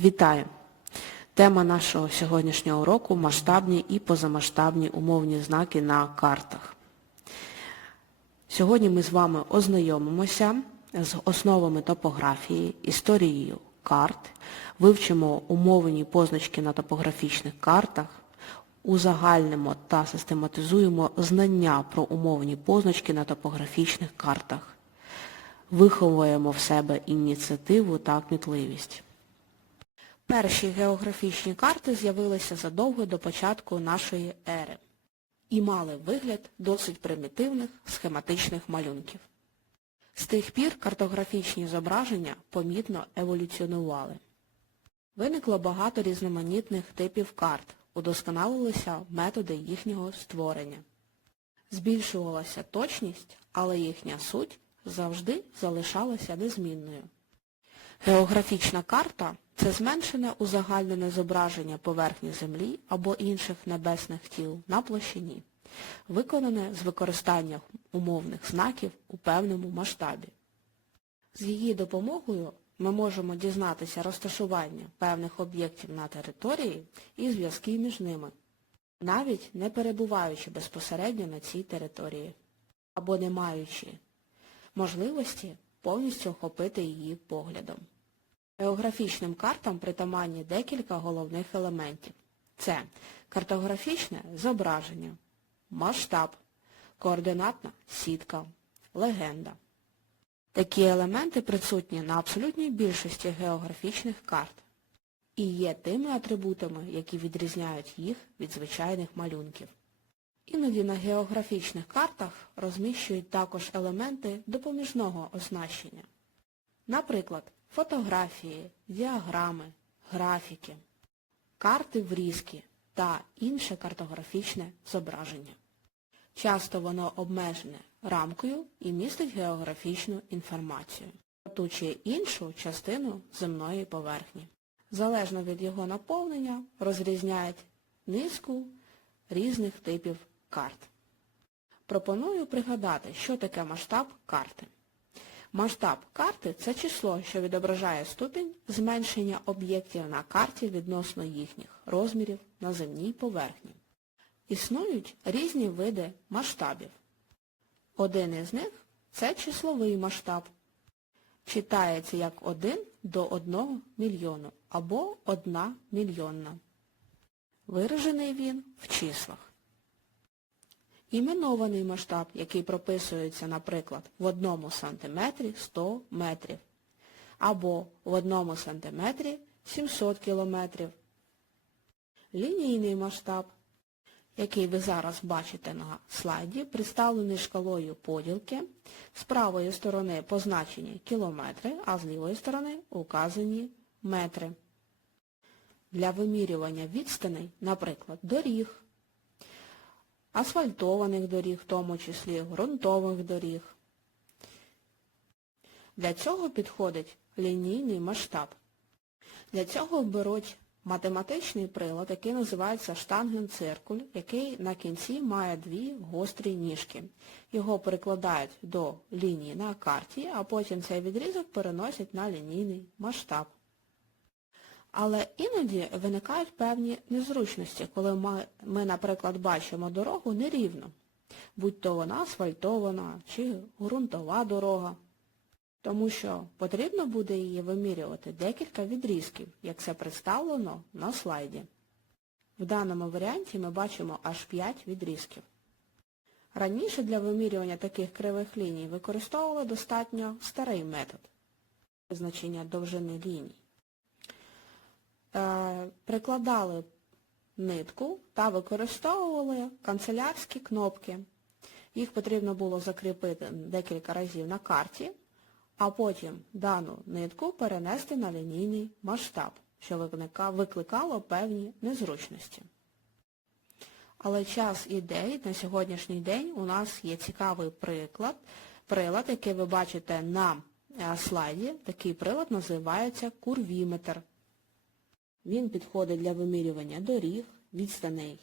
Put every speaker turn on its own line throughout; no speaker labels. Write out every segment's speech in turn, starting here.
Вітаю! Тема нашого сьогоднішнього уроку – масштабні і позамасштабні умовні знаки на картах. Сьогодні ми з вами ознайомимося з основами топографії, історією карт, вивчимо умовні позначки на топографічних картах, узагальнимо та систематизуємо знання про умовні позначки на топографічних картах, виховуємо в себе ініціативу та кмітливість. Перші географічні карти з'явилися задовго до початку нашої ери і мали вигляд досить примітивних схематичних малюнків. З тих пір картографічні зображення помітно еволюціонували. Виникло багато різноманітних типів карт, удосконалилися методи їхнього створення. Збільшувалася точність, але їхня суть завжди залишалася незмінною. Географічна карта – це зменшене узагальнене зображення поверхні Землі або інших небесних тіл на площині, виконане з використанням умовних знаків у певному масштабі. З її допомогою ми можемо дізнатися розташування певних об'єктів на території і зв'язки між ними, навіть не перебуваючи безпосередньо на цій території, або не маючи можливості повністю охопити її поглядом. Географічним картам притаманні декілька головних елементів. Це картографічне зображення, масштаб, координатна сітка, легенда. Такі елементи присутні на абсолютній більшості географічних карт і є тими атрибутами, які відрізняють їх від звичайних малюнків. Іноді на географічних картах розміщують також елементи допоміжного оснащення. Наприклад, фотографії, діаграми, графіки, карти врізки та інше картографічне зображення. Часто воно обмежене рамкою і містить географічну інформацію, ту чи іншу частину земної поверхні. Залежно від його наповнення розрізняють низку різних типів карт. Пропоную пригадати, що таке масштаб карти. Масштаб карти – це число, що відображає ступінь зменшення об'єктів на карті відносно їхніх розмірів на земній поверхні. Існують різні види масштабів. Один із них – це числовий масштаб. Читається як 1 до 1 мільйону або 1 мільйонна. Виражений він в числах. Іменований масштаб, який прописується, наприклад, в 1 см 100 метрів, або в 1 см 700 км. Лінійний масштаб, який ви зараз бачите на слайді, представлений шкалою поділки. З правої сторони позначені кілометри, а з лівої сторони указані метри. Для вимірювання відстаней, наприклад, доріг, асфальтованих доріг, в тому числі ґрунтових доріг. Для цього підходить лінійний масштаб. Для цього беруть математичний прилад, який називається штангенциркуль, який на кінці має дві гострі ніжки. Його перекладають до лінії на карті, а потім цей відрізок переносять на лінійний масштаб. Але іноді виникають певні незручності, коли ми, наприклад, бачимо дорогу нерівно, будь то вона асфальтована чи ґрунтова дорога, тому що потрібно буде її вимірювати декілька відрізків, як це представлено на слайді. В даному варіанті ми бачимо аж 5 відрізків. Раніше для вимірювання таких кривих ліній використовували достатньо старий метод визначення довжини ліній. Е, прикладали нитку та використовували канцелярські кнопки. Їх потрібно було закріпити декілька разів на карті, а потім дану нитку перенести на лінійний масштаб, що викликало певні незручності. Але час іде, на сьогоднішній день у нас є цікавий приклад, прилад, який ви бачите на е, слайді. Такий прилад називається курвіметр. Він підходить для вимірювання доріг, відстаней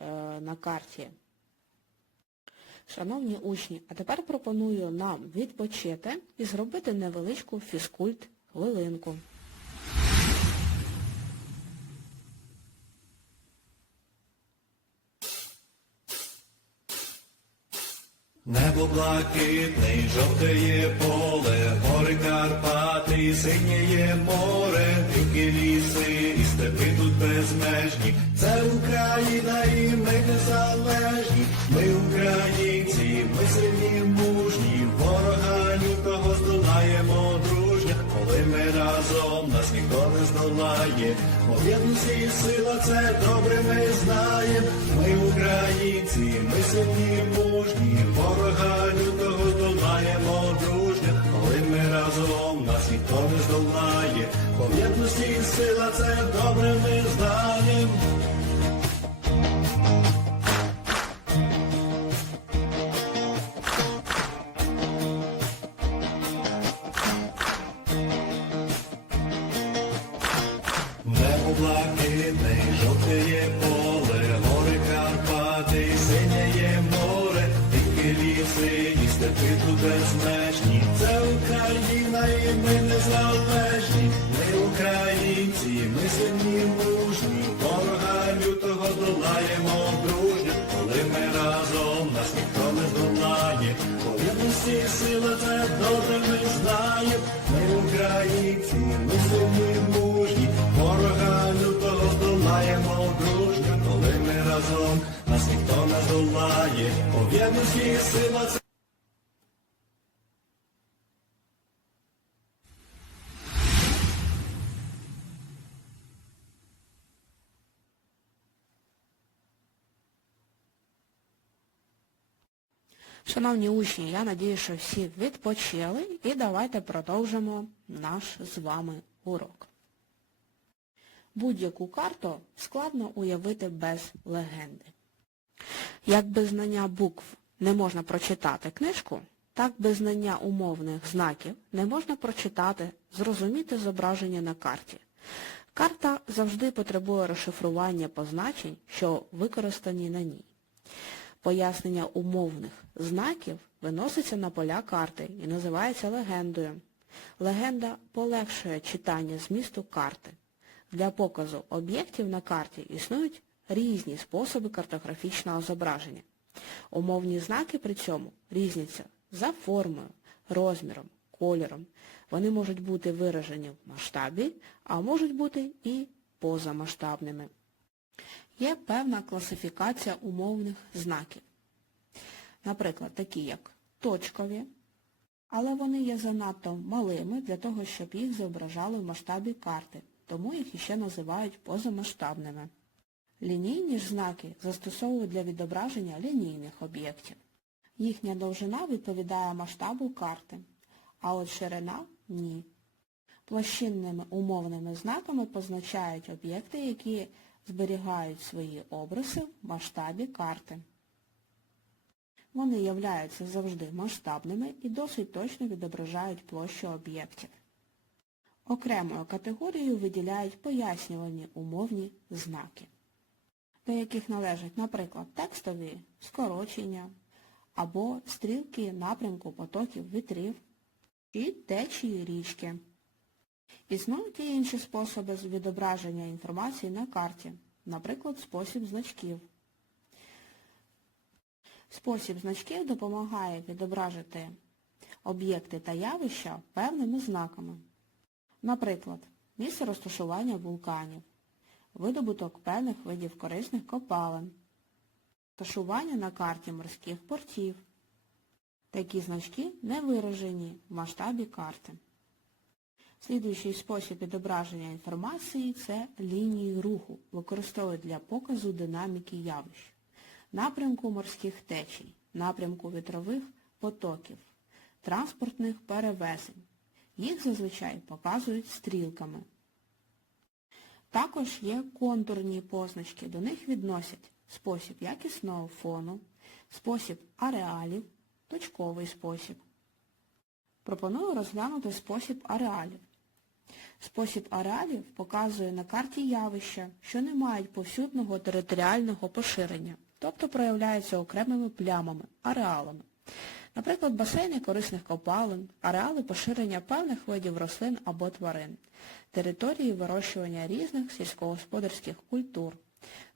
е, на карті. Шановні учні, а тепер пропоную нам відпочити і зробити невеличку фізкульт хвилинку.
Небо блакитний, жовтеє поле, гори Карпати, синіє море і степи тут безмежні. Це Україна і ми незалежні. Ми українці, ми сильні, мужні, ворога лютого здолаємо дружня, коли ми разом нас ніхто не здолає. Бо в єдності сила це добре ми знаємо. Ми українці, ми сильні, мужні, ворога лютого здолаємо дружня, коли ми разом нас ніхто не здолає. Бо в єдності сила це добре ми знаємо. Небо блакитне, жовтеє поле, гори Карпати, синєє море, дикі ліси і степи тут безмежні. Це Україна і ми незалежні. Ми українці, ми сильні мужні, ворога лютого долаємо дружньо, коли ми разом нас ніхто не здолає. Бо єдності сила це добре ми знаємо. Ми українці, ми сильні мужні, ворога лютого здолаємо дружньо, коли ми разом нас ніхто не здолає. Бо в єдності сила це
Шановні учні, я надію, що всі відпочили і давайте продовжимо наш з вами урок. Будь-яку карту складно уявити без легенди. Як без знання букв не можна прочитати книжку, так без знання умовних знаків не можна прочитати, зрозуміти зображення на карті. Карта завжди потребує розшифрування позначень, що використані на ній. Пояснення умовних знаків виноситься на поля карти і називається легендою. Легенда полегшує читання змісту карти. Для показу об'єктів на карті існують різні способи картографічного зображення. Умовні знаки при цьому різняться за формою, розміром, кольором. Вони можуть бути виражені в масштабі, а можуть бути і позамасштабними. Є певна класифікація умовних знаків. Наприклад, такі як точкові, але вони є занадто малими для того, щоб їх зображали в масштабі карти, тому їх іще називають позамасштабними. Лінійні ж знаки застосовують для відображення лінійних об'єктів. Їхня довжина відповідає масштабу карти, а от ширина – ні. Площинними умовними знаками позначають об'єкти, які зберігають свої обриси в масштабі карти. Вони являються завжди масштабними і досить точно відображають площу об'єктів. Окремою категорією виділяють пояснювані умовні знаки, до яких належать, наприклад, текстові скорочення або стрілки напрямку потоків вітрів і течії річки. Існують і інші способи відображення інформації на карті, наприклад, спосіб значків. Спосіб значків допомагає відображити об'єкти та явища певними знаками. Наприклад, місце розташування вулканів, видобуток певних видів корисних копалин, розташування на карті морських портів. Такі значки не виражені в масштабі карти. Слідуючий спосіб відображення інформації – це лінії руху, використовують для показу динаміки явищ, напрямку морських течій, напрямку вітрових потоків, транспортних перевезень. Їх зазвичай показують стрілками. Також є контурні позначки, до них відносять спосіб якісного фону, спосіб ареалів, точковий спосіб. Пропоную розглянути спосіб ареалів. Спосіб ареалів показує на карті явища, що не мають повсюдного територіального поширення, тобто проявляються окремими плямами, ареалами. Наприклад, басейни корисних копалин, ареали поширення певних видів рослин або тварин, території вирощування різних сільськогосподарських культур,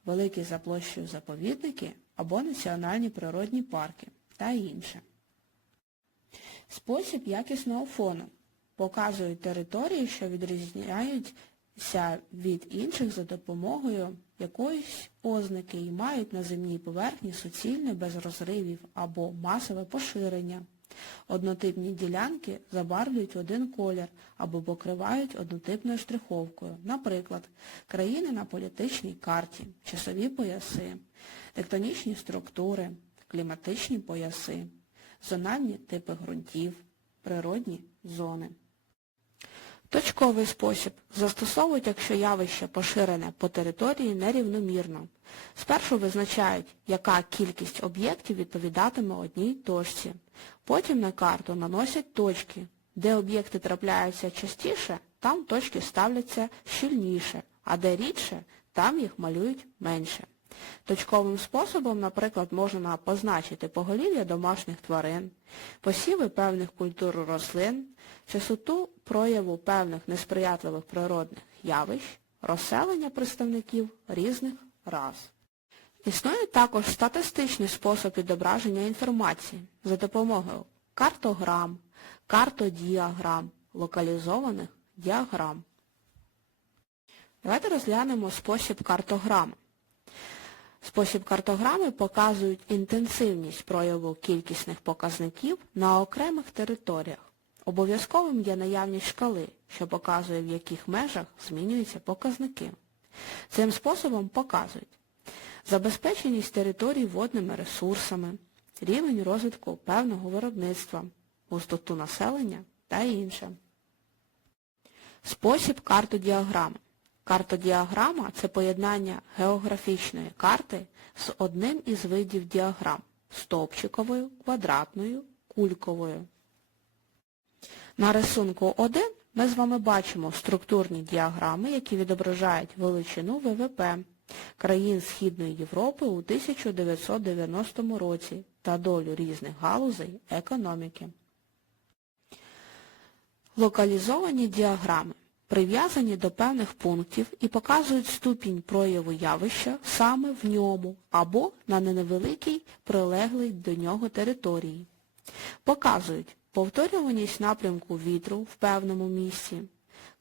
великі за площею заповідники або національні природні парки, та інше. Спосіб якісного фону. Показують території, що відрізняються від інших за допомогою якоїсь ознаки і мають на земній поверхні суцільне без розривів або масове поширення. Однотипні ділянки забарвлюють в один колір або покривають однотипною штриховкою. Наприклад, країни на політичній карті, часові пояси, тектонічні структури, кліматичні пояси, зональні типи ґрунтів, природні зони. Точковий спосіб застосовують, якщо явище поширене по території нерівномірно. Спершу визначають, яка кількість об'єктів відповідатиме одній точці. Потім на карту наносять точки. Де об'єкти трапляються частіше, там точки ставляться щільніше, а де рідше, там їх малюють менше. Точковим способом, наприклад, можна позначити поголів'я домашніх тварин, посіви певних культур рослин, частоту прояву певних несприятливих природних явищ, розселення представників різних рас. Існує також статистичний спосіб відображення інформації за допомогою картограм, картодіаграм, локалізованих діаграм. Давайте розглянемо спосіб картограми. Спосіб картограми показують інтенсивність прояву кількісних показників на окремих територіях. Обов'язковим є наявність шкали, що показує, в яких межах змінюються показники. Цим способом показують забезпеченість територій водними ресурсами, рівень розвитку певного виробництва, густоту населення та інше. Спосіб картодіаграми. Картодіаграма – це поєднання географічної карти з одним із видів діаграм – стовпчиковою, квадратною, кульковою. На рисунку 1 ми з вами бачимо структурні діаграми, які відображають величину ВВП країн Східної Європи у 1990 році та долю різних галузей економіки. Локалізовані діаграми прив'язані до певних пунктів і показують ступінь прояву явища саме в ньому або на невеликій прилеглій до нього території. Показують повторюваність напрямку вітру в певному місці,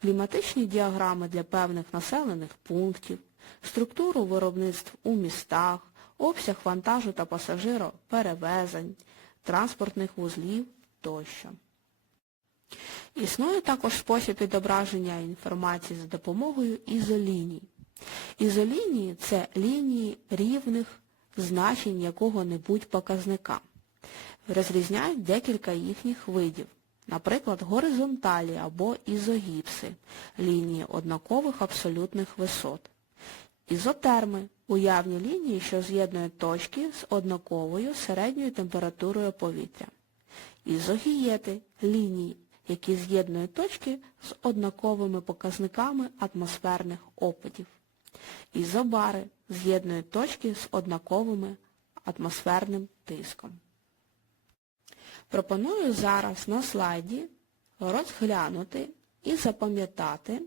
кліматичні діаграми для певних населених пунктів, структуру виробництв у містах, обсяг вантажу та пасажироперевезень, транспортних вузлів тощо. Існує також спосіб відображення інформації за допомогою ізоліній. Ізолінії – це лінії рівних значень якого-небудь показника. Розрізняють декілька їхніх видів. Наприклад, горизонталі або ізогіпси – лінії однакових абсолютних висот. Ізотерми – уявні лінії, що з'єднують точки з однаковою середньою температурою повітря. Ізогієти – лінії, які з'єднують точки з однаковими показниками атмосферних опадів. Ізобари з'єднують точки з однаковими атмосферним тиском. Пропоную зараз на слайді розглянути і запам'ятати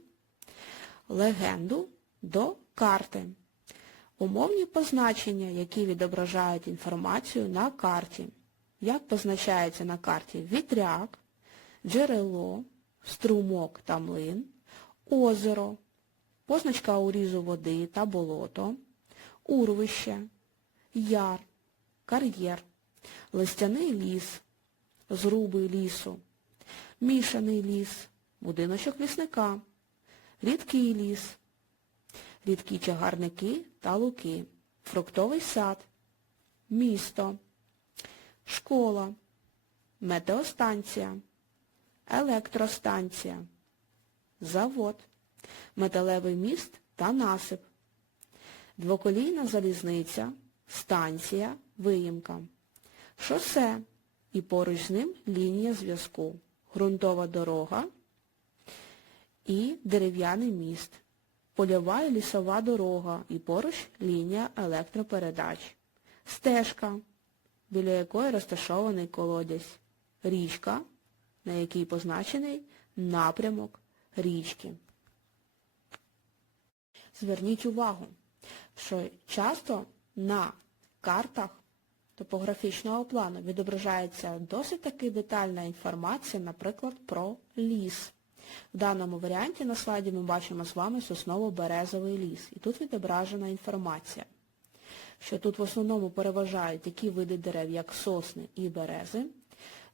легенду до карти. Умовні позначення, які відображають інформацію на карті. Як позначається на карті вітряк, джерело, струмок та млин, озеро, позначка урізу води та болото, урвище, яр, кар'єр, листяний ліс, зруби лісу, мішаний ліс, будиночок лісника, рідкий ліс, рідкі чагарники та луки, фруктовий сад, місто, школа, метеостанція, електростанція, завод, металевий міст та насип, двоколійна залізниця, станція, виїмка, шосе і поруч з ним лінія зв'язку, ґрунтова дорога і дерев'яний міст, польова і лісова дорога і поруч лінія електропередач, стежка, біля якої розташований колодязь, річка, на якій позначений напрямок річки. Зверніть увагу, що часто на картах топографічного плану відображається досить таки детальна інформація, наприклад, про ліс. В даному варіанті на слайді ми бачимо з вами сосново-березовий ліс. І тут відображена інформація, що тут в основному переважають такі види дерев, як сосни і берези.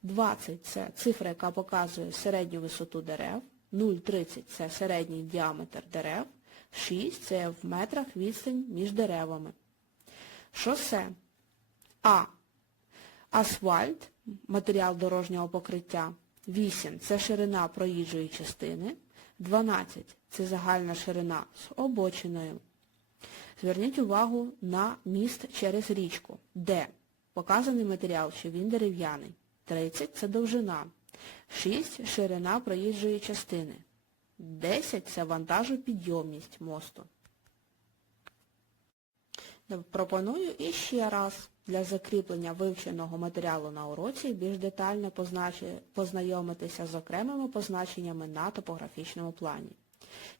20 – це цифра, яка показує середню висоту дерев. 0,30 – це середній діаметр дерев. 6 – це в метрах відстань між деревами. Шосе. А. Асфальт, матеріал дорожнього покриття. 8 це ширина проїжджої частини. 12 це загальна ширина з обочиною. Зверніть увагу на міст через річку. Д. Показаний матеріал, що він дерев'яний. 30 це довжина. 6 ширина проїжджої частини. 10 це вантажопідйомність мосту. Пропоную іще раз для закріплення вивченого матеріалу на уроці більш детально познайомитися з окремими позначеннями на топографічному плані.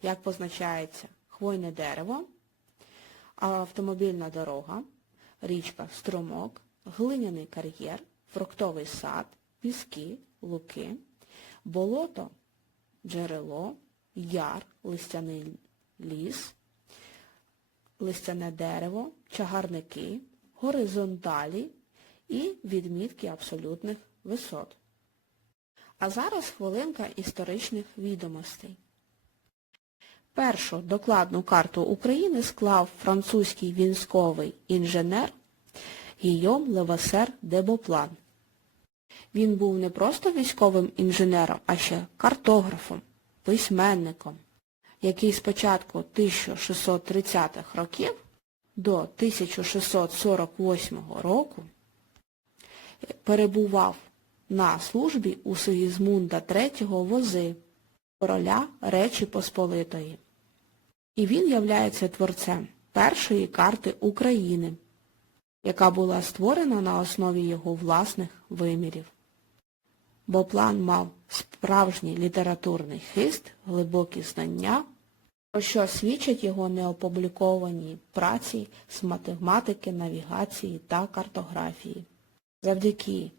Як позначається хвойне дерево, автомобільна дорога, річка Струмок, глиняний кар'єр, фруктовий сад, піски, луки, болото, джерело, яр, листяний ліс, листяне дерево, чагарники, горизонталі і відмітки абсолютних висот. А зараз хвилинка історичних відомостей. Першу докладну карту України склав французький військовий інженер Гійом Левасер де Боплан. Він був не просто військовим інженером, а ще картографом, письменником, який з початку 1630-х років до 1648 року перебував на службі у Сигізмунда III вози короля Речі Посполитої. І він являється творцем першої карти України, яка була створена на основі його власних вимірів. Бо план мав справжній літературний хист, глибокі знання, про що свідчать його неопубліковані праці з математики, навігації та картографії. Завдяки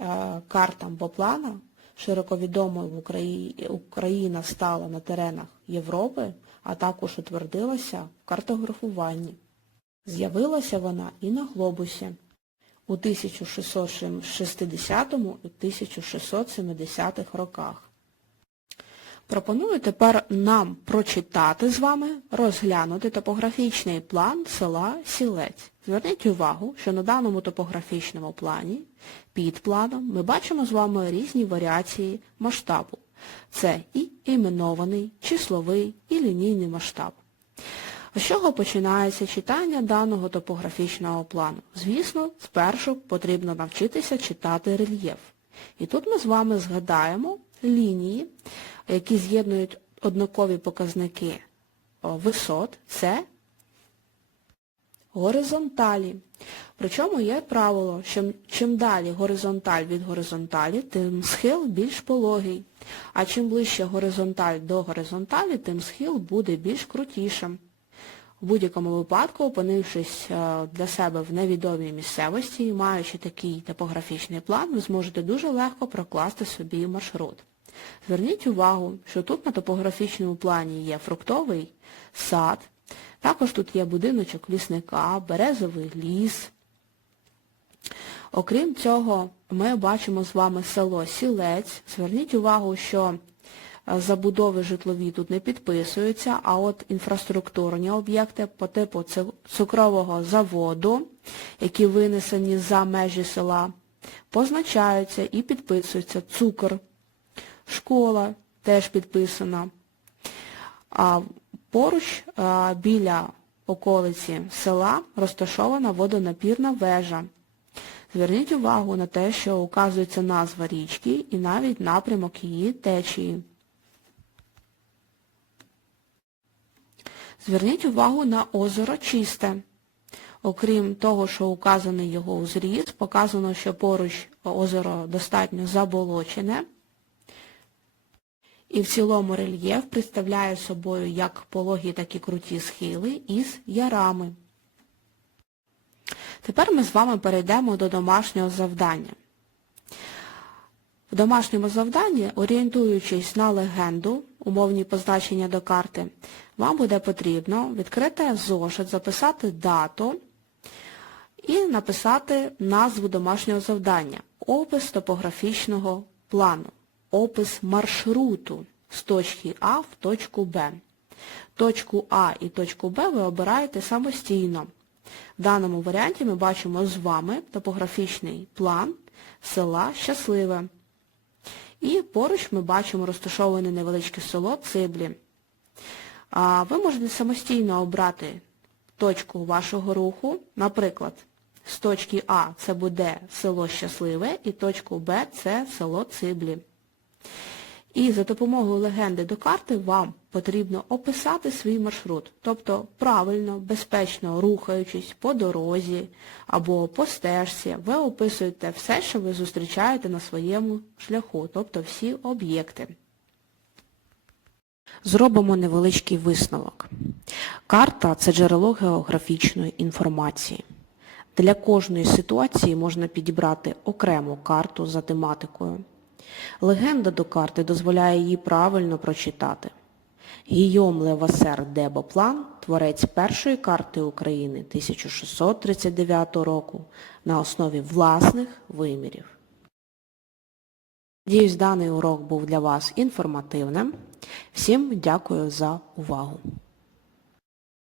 е, картам Боплана широко відомою в Україні Україна стала на теренах Європи, а також утвердилася в картографуванні. З'явилася вона і на глобусі у 1660 і 1670 роках. Пропоную тепер нам прочитати з вами, розглянути топографічний план села Сілець. Зверніть увагу, що на даному топографічному плані, під планом, ми бачимо з вами різні варіації масштабу. Це і іменований, числовий і лінійний масштаб. З чого починається читання даного топографічного плану? Звісно, спершу потрібно навчитися читати рельєф. І тут ми з вами згадаємо лінії, які з'єднують однакові показники висот, це горизонталі. Причому є правило, що чим далі горизонталь від горизонталі, тим схил більш пологий. А чим ближче горизонталь до горизонталі, тим схил буде більш крутішим. В будь-якому випадку, опинившись е, для себе в невідомій місцевості і маючи такий топографічний план, ви зможете дуже легко прокласти собі маршрут. Зверніть увагу, що тут на топографічному плані є фруктовий сад, також тут є будиночок лісника, березовий ліс. Окрім цього, ми бачимо з вами село Сілець. Зверніть увагу, що забудови житлові тут не підписуються, а от інфраструктурні об'єкти по типу цукрового заводу, які винесені за межі села, позначаються і підписуються цукор. Школа теж підписана. А поруч а, біля околиці села розташована водонапірна вежа. Зверніть увагу на те, що указується назва річки і навіть напрямок її течії. Зверніть увагу на озеро Чисте. Окрім того, що указаний його узріз, показано, що поруч озеро достатньо заболочене. І в цілому рельєф представляє собою як пологі, так і круті схили із ярами. Тепер ми з вами перейдемо до домашнього завдання. В домашньому завданні, орієнтуючись на легенду, умовні позначення до карти, вам буде потрібно відкрити зошит, записати дату і написати назву домашнього завдання, опис топографічного плану, опис маршруту з точки А в точку Б. Точку А і точку Б ви обираєте самостійно. В даному варіанті ми бачимо з вами топографічний план села Щасливе. І поруч ми бачимо розташоване невеличке село Циблі. Ви можете самостійно обрати точку вашого руху. Наприклад, з точки А це буде село Щасливе і точку Б це село Циблі. І за допомогою легенди до карти вам потрібно описати свій маршрут, тобто правильно, безпечно рухаючись по дорозі або по стежці, ви описуєте все, що ви зустрічаєте на своєму шляху, тобто всі об'єкти. Зробимо невеличкий висновок. Карта – це джерело географічної інформації. Для кожної ситуації можна підібрати окрему карту за тематикою. Легенда до карти дозволяє її правильно прочитати. Гійом Левасер де Боплан, творець першої карти України 1639 року на основі власних вимірів. Надіюсь, даний урок був для вас інформативним. Всім дякую за увагу.